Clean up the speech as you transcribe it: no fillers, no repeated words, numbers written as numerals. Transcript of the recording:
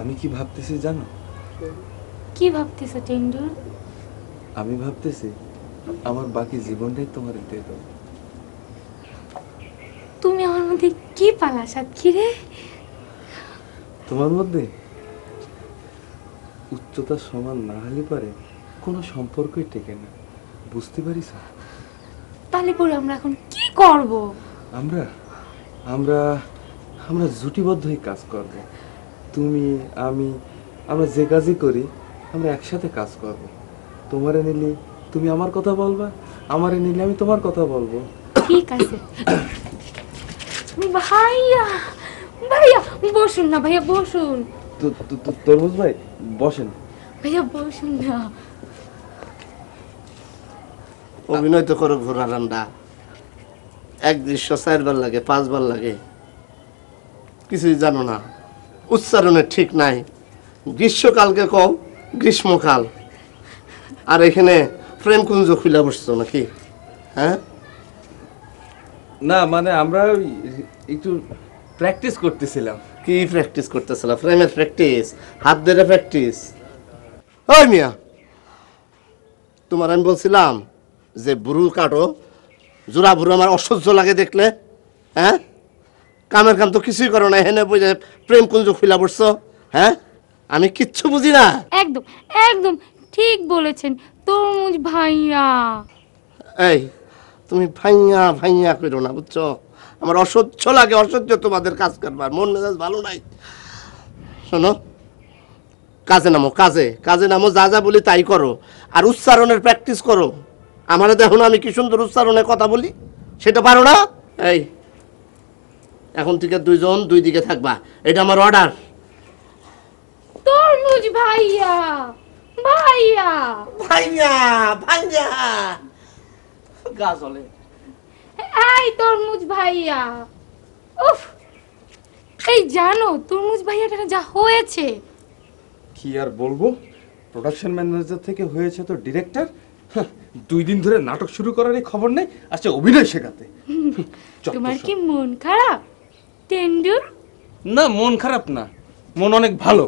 আমি কি ভাবতেছি জানো? কি ভাবতেছো টেন্ডুর? আমি ভাবতেছি আমার বাকি জীবনটাই তোমার দিয়ে দেবো। তুমি আমার মধ্যে কি পালা সাতক্ষীরে? তোমার মধ্যে উচ্চতা সমান না হলে পারে কোনো সম্পর্কই টেকে না, বুঝতে পারিস? তাহলে পরে আমরা এখন কি করব? আমরা আমরা আমরা জুটিবদ্ধ হয়ে কাজ করব। তুমি আমি আমরা যে কাজই করি আমরা একসাথে কাজ করব। তোমারে নিলে তুমি আমার কথা বলবা, আমারে নিলে আমি তোমার কথা বলবো। ঠিক আছে ভাইয়া, ভাইয়া বসুন না, ভাইয়া বসুন। তরমুজ ভাই বসেন। ভাইয়া বসুন না। অভিনয় তো করো ঘোড়া রান্না, এক দৃশ্য 4 বার লাগে 5 বার লাগে, কিছুই জানো না, উচ্চারণের ঠিক নাই। গ্রীষ্মকালকে কও গ্রীষ্মকাল, আর এখানে প্রেমকুঞ্জ খুলে বসছো নাকি? হ্যাঁ না মানে আমরা একটু প্র্যাকটিস করতেছিলাম। কি প্র্যাকটিস করতেছিল? প্রেমের প্র্যাকটিস, হাত ধরে প্র্যাকটিস? ওই মিয়া, তোমার আমি বলছিলাম যে বুড়ু কাটো, জোড়া বুড়ো আমার অসহ্য লাগে দেখলে। হ্যাঁ, কামের কাম তো কিছুই করো না, হেনে বুঝে প্রেম কুঞ্জ খুলা পড়ছো। হ্যাঁ, আমি কিচ্ছু বুঝি না। একদম একদম ঠিক বলেছেন তরমুজ ভাইয়া। এই তুমি ভাইয়া ভাইয়া করো না, বুঝছো? আমার অসহ্য লাগে, অসহ্য তোমাদের কাজ করবার, মন মেজাজ ভালো নাই। শোনো, কাজে নামো, কাজে কাজে নামো, যা যা বলি তাই করো, আর উচ্চারণের প্র্যাকটিস করো। আমার দেখো না আমি কি সুন্দর উচ্চারণে কথা বলি, সেটা পারো না? এই এখন থেকে 2 জন 2 দিকে থাকবা, এটা আমার অর্ডার। তরমুজ ভাইয়া, ভাইয়া ভাইয়া ভাইয়া গা জ্বলে। এই তরমুজ ভাইয়া, উফ, এই জানো তরমুজ ভাইয়াটা যা হয়েছে। কি আর বলবো, প্রোডাকশন ম্যানেজার থেকে হয়েছে তো ডিরেক্টর। 2 দিন ধরে নাটক শুরু করারই খবর নেই, আচ্ছা অভিনয় শেখাতে। তোমার কি মন খারাপ টেন্ডুর? না মন খারাপ না, মন অনেক ভালো।